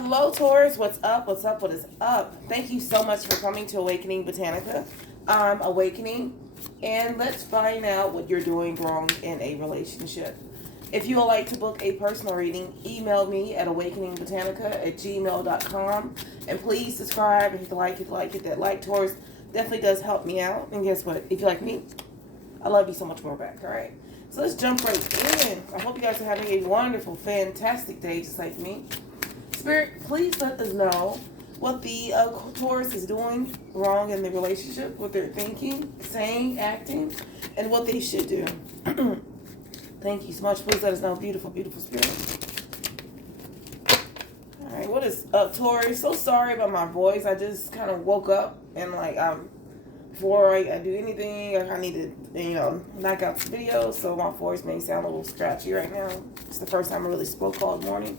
Hello, Taurus. What's up? What's up? What is up? Thank you so much for coming to Awakening Botanica. I'm Awakening, and let's find out what you're doing wrong in a relationship. If you would like to book a personal reading, email me at awakeningbotanica@gmail.com. And please subscribe and hit the like, hit that like. Taurus definitely does help me out. And guess what? If you like me, I love you so much more back, all right? So let's jump right in. I hope you guys are having a wonderful, fantastic day just like me. Spirit, please let us know what the Taurus is doing wrong in the relationship, what they're thinking, saying, acting, and what they should do. Thank you so much. Please let us know, beautiful, beautiful spirit. All right, what is up, Taurus? So sorry about my voice. I just kind of woke up and before I do anything, I need to, knock out the video. So my voice may sound a little scratchy right now. It's the first time I really spoke all morning.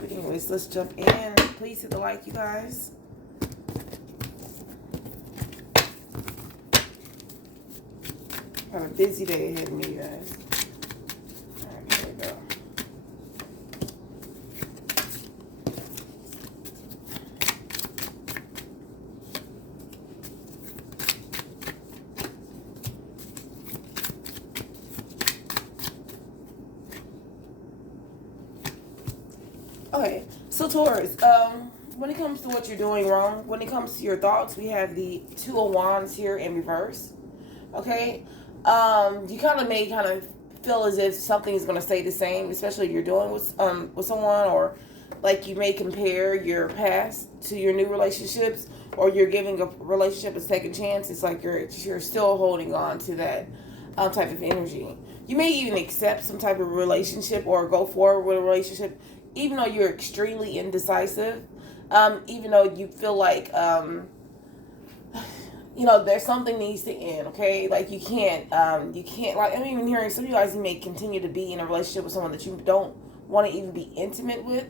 But anyways, let's jump in. Please hit the like, you guys. Have a busy day ahead of me, you guys. Alright, here we go. Okay, so Taurus, when it comes to what you're doing wrong, when it comes to your thoughts, we have the Two of Wands here in reverse. Okay, you may feel as if something is going to stay the same, especially if you're dealing with someone, or like you may compare your past to your new relationships, or you're giving a relationship a second chance. It's like you're still holding on to that type of energy. You may even accept some type of relationship or go forward with a relationship, even though you're extremely indecisive, even though you feel like, there's something needs to end, okay? Like, you can't, like, I'm even hearing some of you guys may continue to be in a relationship with someone that you don't want to even be intimate with.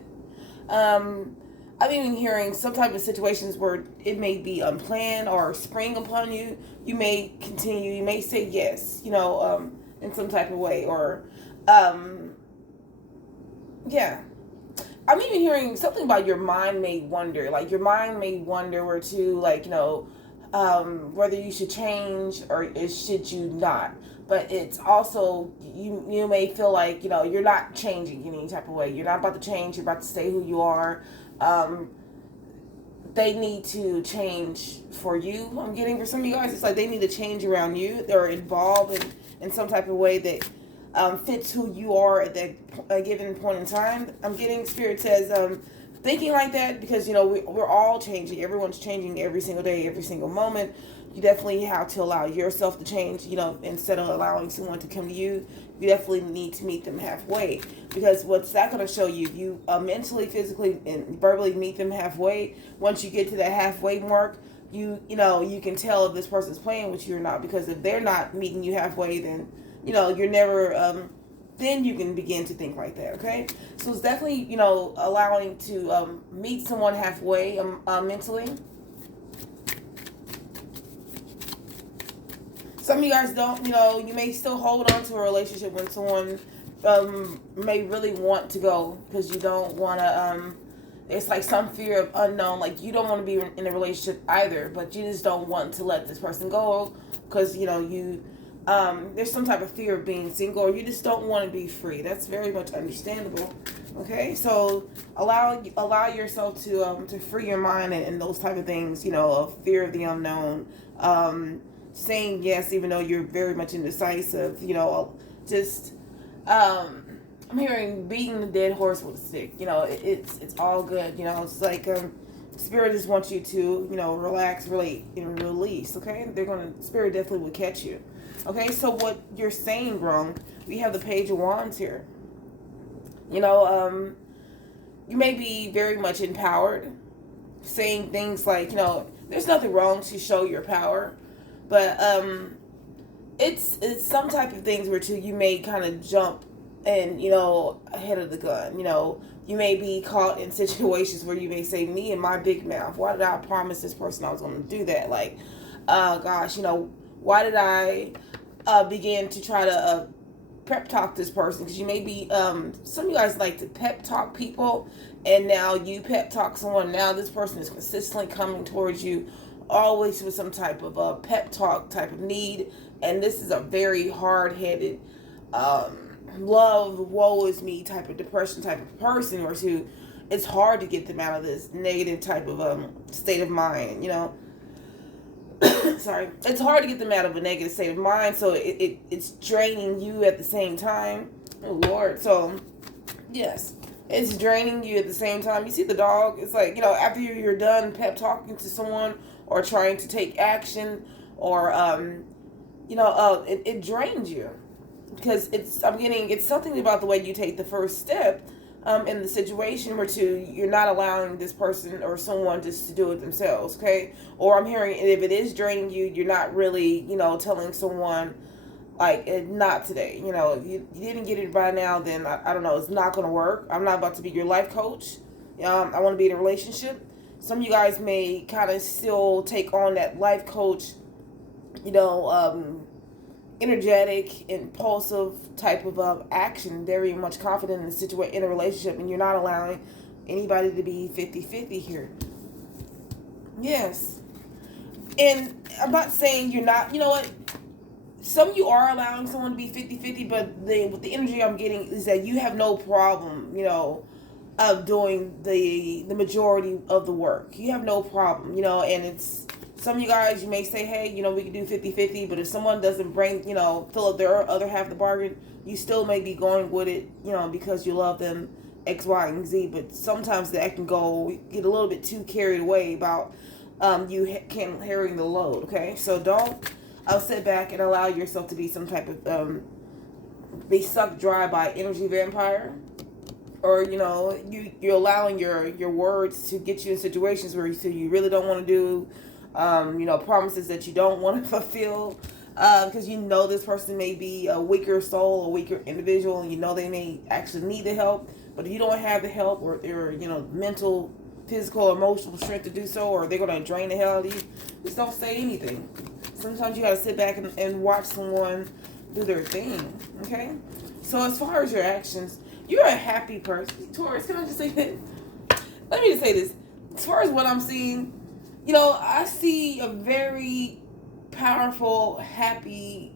I'm even hearing some type of situations where it may be unplanned or spring upon you. You may continue, you may say yes, in some type of way, or, yeah. I'm even hearing something about your mind may wonder. Like, your mind may wonder where to, whether you should change or should you not. But it's also, you may feel like, you're not changing in any type of way. You're not about to change. You're about to stay who you are. They need to change for you. I'm getting for some of you guys, it's like they need to change around you. They're involved in some type of way that fits who you are at that given point in time. I'm getting, Spirit says, thinking like that because, we're all changing. Everyone's changing every single day, every single moment. You definitely have to allow yourself to change, instead of allowing someone to come to you. You definitely need to meet them halfway, because what's that going to show you? If you mentally, physically, and verbally meet them halfway, once you get to that halfway mark, you can tell if this person's playing with you or not, because if they're not meeting you halfway, then you're never, then you can begin to think like that, okay? So it's definitely, allowing to meet someone halfway mentally. Some of you guys don't, you may still hold on to a relationship when someone may really want to go, because you don't want to, it's like some fear of unknown. Like, you don't want to be in a relationship either, but you just don't want to let this person go, because, there's some type of fear of being single, or you just don't want to be free. That's very much understandable. Okay, so allow yourself to free your mind and those type of things. Of fear of the unknown. Saying yes even though you're very much indecisive. I'm hearing beating the dead horse with a stick. It's all good. It's like Spirit just wants you to relax, relate, and release. Okay, Spirit definitely will catch you. Okay, so what you're saying wrong, we have the Page of Wands here. You may be very much empowered, saying things like, there's nothing wrong to show your power, but it's some type of things where you may kind of jump and, ahead of the gun. You may be caught in situations where you may say, me and my big mouth, why did I promise this person I was going to do that? Like, gosh, why did I begin to try to pep talk this person, because you may be some of you guys like to pep talk people, and now you pep talk someone. Now this person is consistently coming towards you, always with some type of a pep talk type of need, and this is a very hard-headed, love, woe is me type of depression type of person, or two. It's hard to get them out of this negative type of state of mind, you know. Sorry, it's hard to get them out of a negative state of mind, so it's draining you at the same time. Oh Lord. So yes, it's draining you at the same time. You see the dog, it's like, you know, after you're done pep talking to someone or trying to take action, or it drains you, because it's something about the way you take the first step in the situation, where you're not allowing this person or someone just to do it themselves, okay? Or I'm hearing, if it is draining you, you're not really, telling someone, like, not today. If you didn't get it by now, then I don't know, it's not going to work. I'm not about to be your life coach. I want to be in a relationship. Some of you guys may kind of still take on that life coach, energetic, impulsive type of action, very much confident in the in a relationship, and you're not allowing anybody to be 50-50 here. Yes. And I'm not saying you're not, you know what? Some of you are allowing someone to be 50-50, but with the energy I'm getting is that you have no problem, of doing the majority of the work. You have no problem, and it's, some of you guys, you may say, hey, we can do 50-50, but if someone doesn't bring, fill up their other half of the bargain, you still may be going with it, because you love them, X, Y, and Z. But sometimes that can get a little bit too carried away about carrying the load, okay? So don't sit back and allow yourself to be some type of, be sucked dry by energy vampire. Or, you're allowing your words to get you in situations where you really don't want to do, promises that you don't want to fulfill, because this person may be a weaker soul, a weaker individual, and they may actually need the help. But if you don't have the help, or mental, physical, emotional strength to do so, or they're going to drain the hell out of you, just don't say anything. Sometimes you got to sit back and watch someone do their thing, okay? So as far as your actions, you're a happy person. Taurus, can I just say that? Let me just say this. As far as what I'm seeing, I see a very powerful, happy,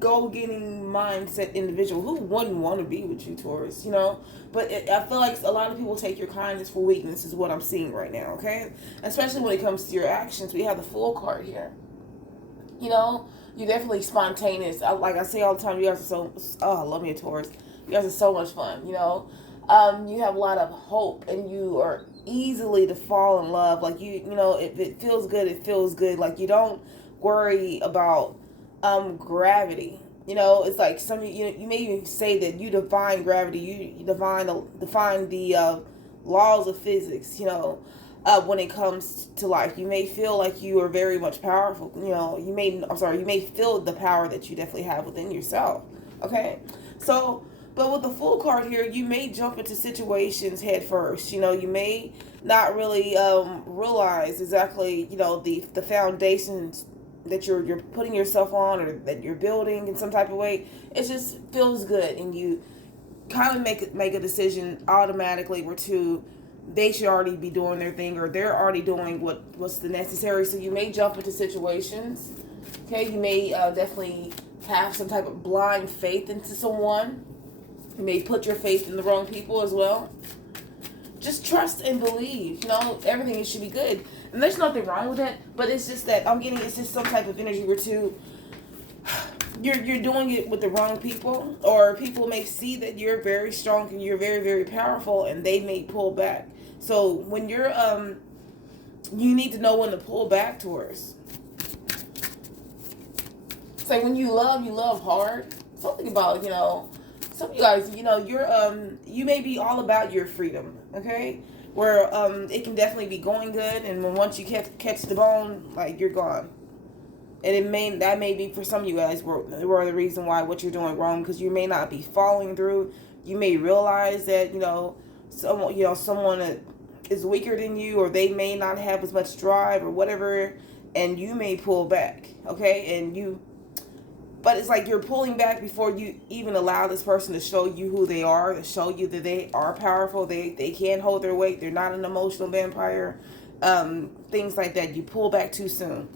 go-getting mindset individual. Who wouldn't want to be with you, Taurus? But I feel like a lot of people take your kindness for weakness, is what I'm seeing right now, okay? Especially when it comes to your actions. We have the Fool card here. You're definitely spontaneous. Like I say all the time, you guys are I love me a Taurus. You guys are so much fun, you have a lot of hope, and you are easily to fall in love. Like, if it feels good, it feels good. Like, you don't worry about gravity. It's like you may even say that you define gravity. You define the laws of physics. When it comes to life, you may feel like you are very much powerful. You may feel the power that you definitely have within yourself. Okay, so. But with the Fool card here, you may jump into situations head first. You may not really realize exactly, the foundations that you're putting yourself on, or that you're building in some type of way. It just feels good, and you kind of make a decision automatically where they should already be doing their thing, or they're already doing what's the necessary. So you may jump into situations. Okay, you may definitely have some type of blind faith into someone. You may put your faith in the wrong people as well. Just trust and believe. Everything should be good. And there's nothing wrong with that. But it's just that it's just some type of energy where you're doing it with the wrong people. Or people may see that you're very strong and you're very, very powerful, and they may pull back. So when you're, you need to know when to pull back towards. It's like when you love hard. Something about, some of you guys, you may be all about your freedom, okay? Where it can definitely be going good, and once you catch the bone, like, you're gone. And that may be for some of you guys were the reason why what you're doing wrong, because you may not be following through. You may realize that someone that is weaker than you, or they may not have as much drive or whatever, and you may pull back, okay? And you but it's like you're pulling back before you even allow this person to show you who they are, to show you that they are powerful, they can hold their weight, they're not an emotional vampire, things like that. You pull back too soon.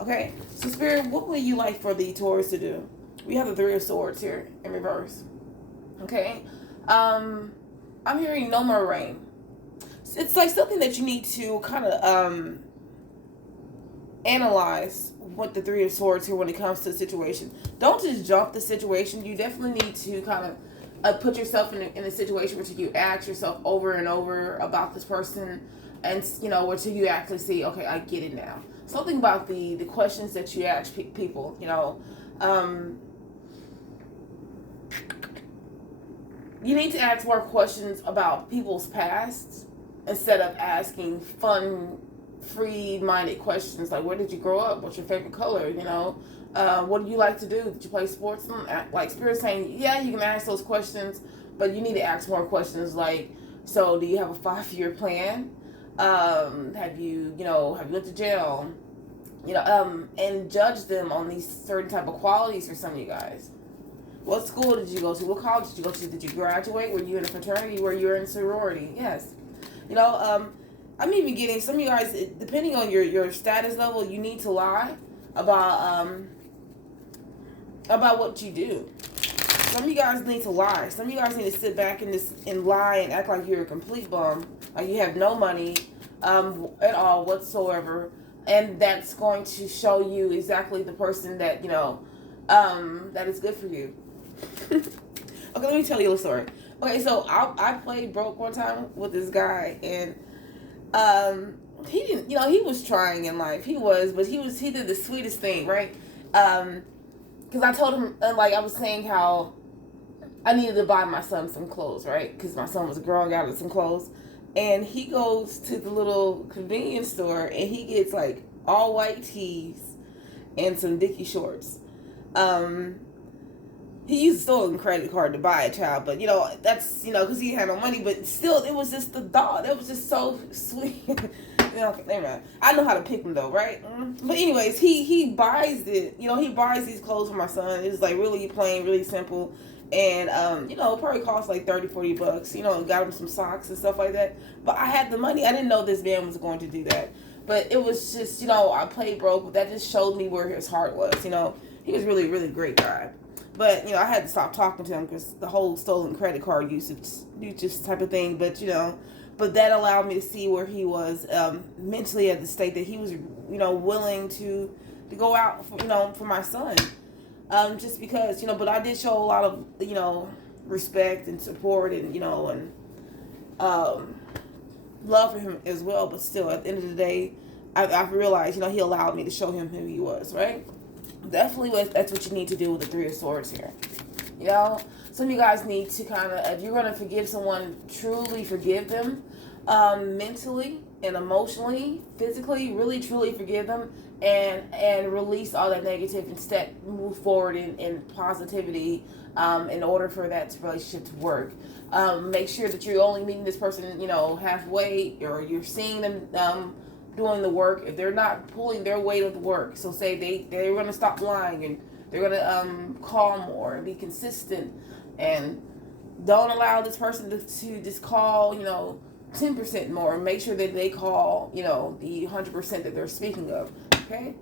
Okay, so Spirit, what would you like for the Taurus to do? We have the Three of Swords here in reverse. Okay, I'm hearing no more rain. It's like something that you need to kind of analyze what the Three of Swords here when it comes to the situation. Don't just jump the situation. You definitely need to kind of put yourself in a situation where you ask yourself over and over about this person, and where you actually see, okay, I get it now. Something about the questions that you ask people, you need to ask more questions about people's past instead of asking fun, free-minded questions like, where did you grow up? What's your favorite color? What do you like to do? Did you play sports? Like Spirit's saying, yeah, you can ask those questions, but you need to ask more questions like, so do you have a 5-year plan? Have you went to jail? And judge them on these certain type of qualities for some of you guys. What school did you go to? What college did you go to? Did you graduate? Were you in a fraternity? Were you in sorority? Yes. I'm even getting some of you guys, depending on your status level, you need to lie about what you do. Some of you guys need to lie. Some of you guys need to sit back and lie and act like you're a complete bum, like you have no money at all whatsoever, and that's going to show you exactly the person that that is good for you. Okay, let me tell you a story. Okay, so I played broke one time with this guy, and he didn't, he was trying in life. He did the sweetest thing, right? Because I told him, like I was saying how I needed to buy my son some clothes, right? Because my son was growing out of some clothes, and he goes to the little convenience store and he gets like all white tees and some Dickie shorts. He used a stolen credit card to buy a child, but that's because he had no money. But still, it was just the thought. It was just so sweet. Okay, never mind. I know how to pick them though, right? But anyways, he buys it. He buys these clothes for my son. It's like really plain, really simple, and it probably cost like $30-$40. Got him some socks and stuff like that. But I had the money. I didn't know this man was going to do that. But it was just I played broke. But that just showed me where his heart was. He was really, really great guy. But, I had to stop talking to him because the whole stolen credit card usage type of thing. But, but that allowed me to see where he was mentally at the state that he was, willing to go out for my son. Just because, but I did show a lot of, respect and support and, and love for him as well. But still, at the end of the day, I've realized, he allowed me to show him who he was, right? Definitely that's what you need to do with the Three of Swords here. Some of you guys need to kind of, if you're going to forgive someone, truly forgive them, mentally and emotionally, physically, really truly forgive them, and release all that negative and move forward in positivity in order for that relationship to work. Make sure that you're only meeting this person halfway, or you're seeing them doing the work. If they're not pulling their weight of the work, so say they're going to stop lying and they're going to call more and be consistent, and don't allow this person to just call 10% more. Make sure that they call the 100% that they're speaking of. Okay.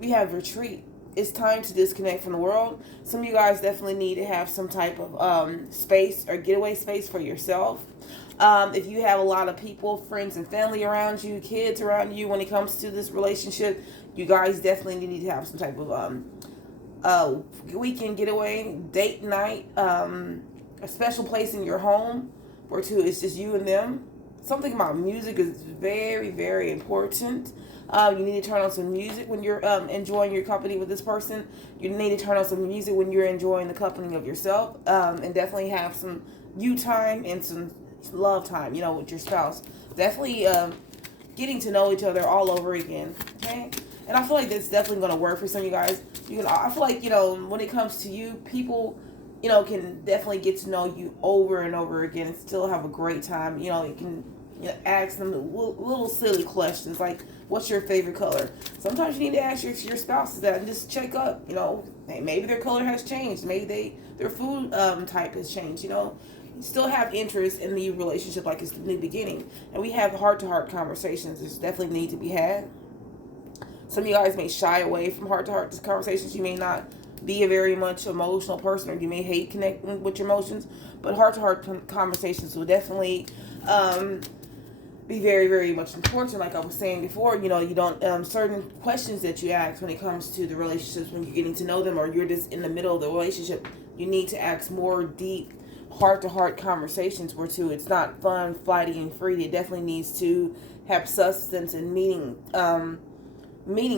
We have retreat. It's time to disconnect from the world. Some of you guys definitely need to have some type of space or getaway space for yourself. If you have a lot of people, friends and family around you, kids around you, when it comes to this relationship, you guys definitely need to have some type of weekend getaway, date night, a special place in your home where it's just you and them. Something about music is very, very important. You need to turn on some music when you're enjoying your company with this person. You need to turn on some music when you're enjoying the company of yourself. And definitely have some you time and some love time, with your spouse. Definitely getting to know each other all over again. Okay? And I feel like that's definitely going to work for some of you guys. I feel like, when it comes to you, people, can definitely get to know you over and over again and still have a great time. You can, ask them little silly questions like, what's your favorite color? Sometimes you need to ask your spouses that and just check up. Maybe their color has changed. Maybe their food type has changed. You still have interest in the relationship like it's the new beginning. And we have heart-to-heart conversations. There's definitely need to be had. Some of you guys may shy away from heart-to-heart conversations. You may not be a very much emotional person, or you may hate connecting with your emotions. But heart-to-heart conversations will definitely be very, very much important. Like I was saying before, you don't certain questions that you ask when it comes to the relationships, when you're getting to know them or you're just in the middle of the relationship, you need to ask more deep heart-to-heart conversations where too it's not fun, flighty, and free. It definitely needs to have substance and meaning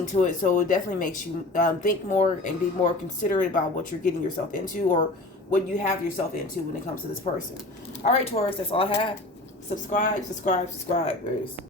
to it. So it definitely makes you think more and be more considerate about what you're getting yourself into or what you have yourself into when it comes to this person. All right, Taurus, that's all I have. Subscribe.